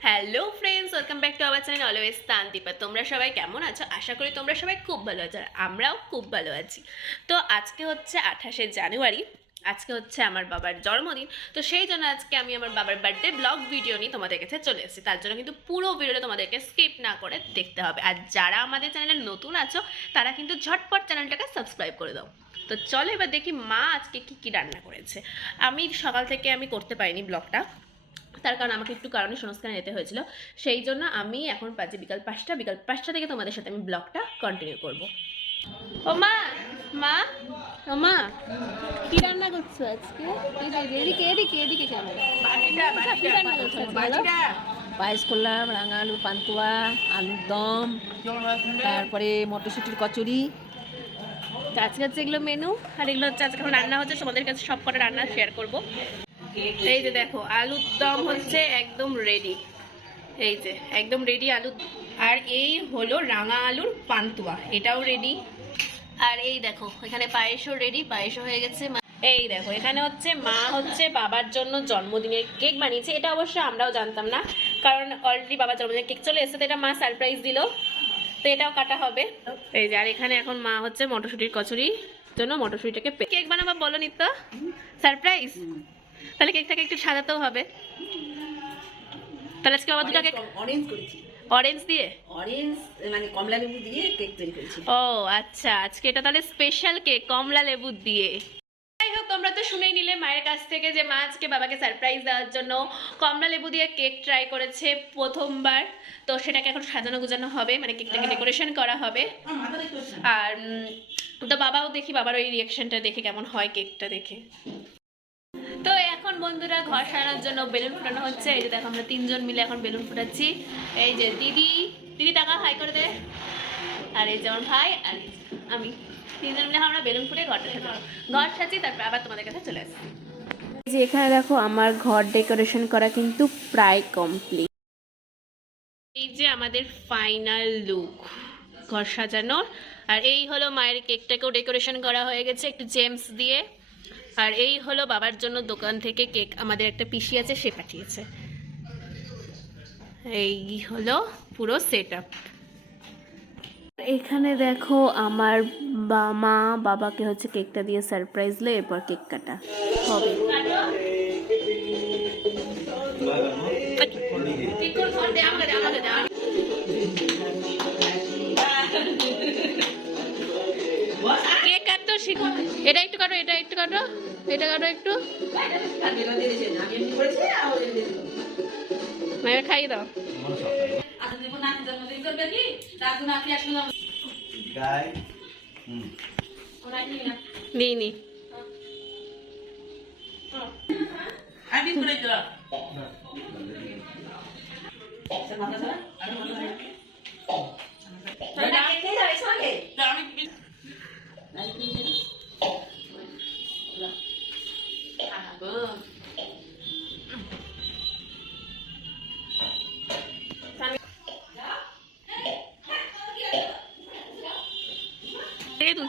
Hello friends welcome back to our channel always তান্তিপা তোমরা সবাই কেমন আছো? আশা করি তোমরা সবাই খুব ভালো আছো আর আমরাও খুব ভালো আছি। তো আজকে হচ্ছে আঠাশে জানুয়ারি, আজকে হচ্ছে আমার বাবার জন্মদিন। তো সেই জন্য আজকে আমি আমার বাবার বার্থডে ব্লগ ভিডিও নিয়ে তোমাদের কাছে চলে এসেছি। তার জন্য কিন্তু পুরো ভিডিওটা তোমাদেরকে স্কিপ না করে দেখতে হবে। আর যারা আমাদের চ্যানেলে নতুন আছো, তারা কিন্তু ঝটপট চ্যানেলটাকে সাবস্ক্রাইব করে দাও। তো চলো এবার দেখি মা আজকে কি কি রান্না করেছে। আমি সকাল থেকে আমি করতে পারিনি ব্লগটা তার কারণ আমাকে একটু কারণে সংস্কারে যেতে হয়েছিল। সেই জন্য আমি এখন পাচ্ছি বিকাল পাঁচটা বিকাল পাঁচটা থেকে তোমাদের সাথে আমি ব্লগটা কন্টিনিউ করব। ও মা মা ও মা কি রান্না করছ আজকে? এদিকে এদিকে এদিকে ক্যামেরা বলো? পায়েস করলাম রাঙা আলু পান্তুয়া আলুর দম তারপরে মটরশুটির কচুরি। আজকে হচ্ছে এগুলো মেনু আর এগুলো হচ্ছে আজকে রান্না হচ্ছে তোমাদের কাছে সব কটা রান্না শেয়ার করব। এই যে দেখো, আলুর দম হচ্ছে একদম রেডি এই যে, একদম রেডি আলু আর এই হলো রাঙা আলুর পান্তুয়া, এটাও রেডি আর এই দেখো, এখানে পায়েসও রেডি পায়েসও হয়ে গেছে। এই দেখো, এখানে হচ্ছে মা হচ্ছে বাবার জন্য জন্মদিনের কেক বানিয়েছে। এটা অবশ্য আমরাও জানতাম না, কারণ অলরেডি বাবার জন্মদিনের কেক চলে এসেছে, তো এটা মা সারপ্রাইজ দিল। তো এটাও কাটা হবে। এই যে, আর এখানে এখন মা হচ্ছে মটরশুটির কচুরি জন্য মটরশুটিটাকে কেক বানাবো, বলো নিত্য। সারপ্রাইজ তাহলে কেকটাকে একটু সাজাতেও হবে। তাহলে আজকে আবার দুটো কেক অরেঞ্জ করেছি। অরেঞ্জ দিয়ে? অরেঞ্জ মানে কমলা লেবু দিয়ে কেক তৈরি করেছি। ও আচ্ছা আজকে এটা তাহলে স্পেশাল কেক কমলা লেবু দিয়ে। যাই হোক তোমরা তো শুনেই নিলে মায়ের কাছ থেকে যে মা আজকে বাবাকে সারপ্রাইজ দেওয়ার জন্য কমলা লেবু দিয়ে কেক ট্রাই করেছে প্রথমবার। তো সেটাকে এখন সাজানো গুজানো হবে মানে কেকটাকে ডেকোরেশন করা হবে। আর তো বাবাও দেখি বাবার ওই রিয়াকশনটা দেখে কেমন হয় কেকটা দেখে। বন্ধুরা ঘর সারানোর জন্য বেলুন ফুটানো হচ্ছে। এই যে দেখো আমরা তিনজন মিলে এখন বেলুন ফুটাচ্ছি। এই যে দিদি দিদি টাকা হাই করে দে। আর এই যে আমার ভাই আর আমি। তিনজন মিলে আমরা বেলুন ফুটে ঘরটা সাজাবো। ঘর সাজি তারপর আবার তোমাদের কাছে চলে আসি যে এখানে দেখো আমার ঘর ডেকোরেশন করা কিন্তু প্রায় কমপ্লিট। এই যে আমাদের ফাইনাল লুক ঘর সাজানোর। আর এই হলো মায়ের কেকটাকেও ডেকোরেশন করা হয়ে গেছে একটু জেমস দিয়ে। আর এই হলো বাবার জন্য দোকান থেকে কেক। আমাদের একটা পিসি আছে সে পাঠিয়েছে। এই হলো পুরো সেট আপ এখানে দেখো আমার মা বাবাকে হচ্ছে কেকটা দিয়ে সারপ্রাইজ দিল এরপর কেক কাটা হবে। শিখো এটা একটু কাটো, এটা একটু কাটো, এটা কাটো একটু। মায়ের খাইয়ে দাও। দিইনি আমি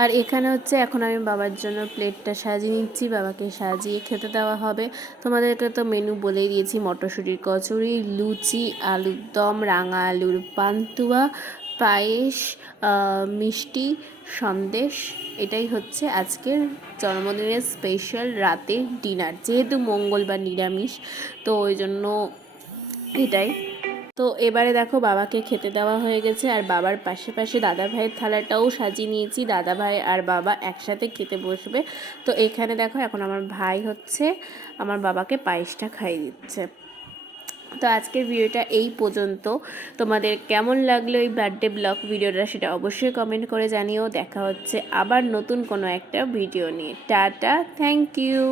আর এখানে হচ্ছে এখন আমি বাবার জন্য প্লেটটা সাজিয়ে নিচ্ছি, বাবাকে সাজিয়ে খেতে দেওয়া হবে। তোমাদেরকে তো মেনু বলেই দিয়েছি, মটরশুঁটির কচুরি, লুচি, আলুর দম, রাঙা আলুর পান্তুয়া, পায়েস মিষ্টি, সন্দেশ। এটাই হচ্ছে আজকের জন্মদিনের স্পেশাল রাতের ডিনার যেহেতু মঙ্গলবার নিরামিষ, তো ওই জন্য এটাই। তো এবারে দেখো বাবাকে খেতে দেওয়া হয়ে গেছে আর বাবার পাশে পাশে দাদা ভাইয়ের থালাটাও সাজিয়ে নিয়েছি। দাদা ভাই আর বাবা একসাথে খেতে বসবে। তো এখানে দেখো এখন আমার ভাই হচ্ছে আমার বাবাকে পায়েসটা খাইয়ে দিচ্ছে। তো আজকের ভিডিওটা এই পর্যন্ত। তোমাদের কেমন লাগল এই বার্থডে ব্লগ ভিডিওটা সেটা অবশ্যই কমেন্ট করে জানিও। দেখা হচ্ছে আবার নতুন কোনো একটা ভিডিও নিয়ে। Tata thank you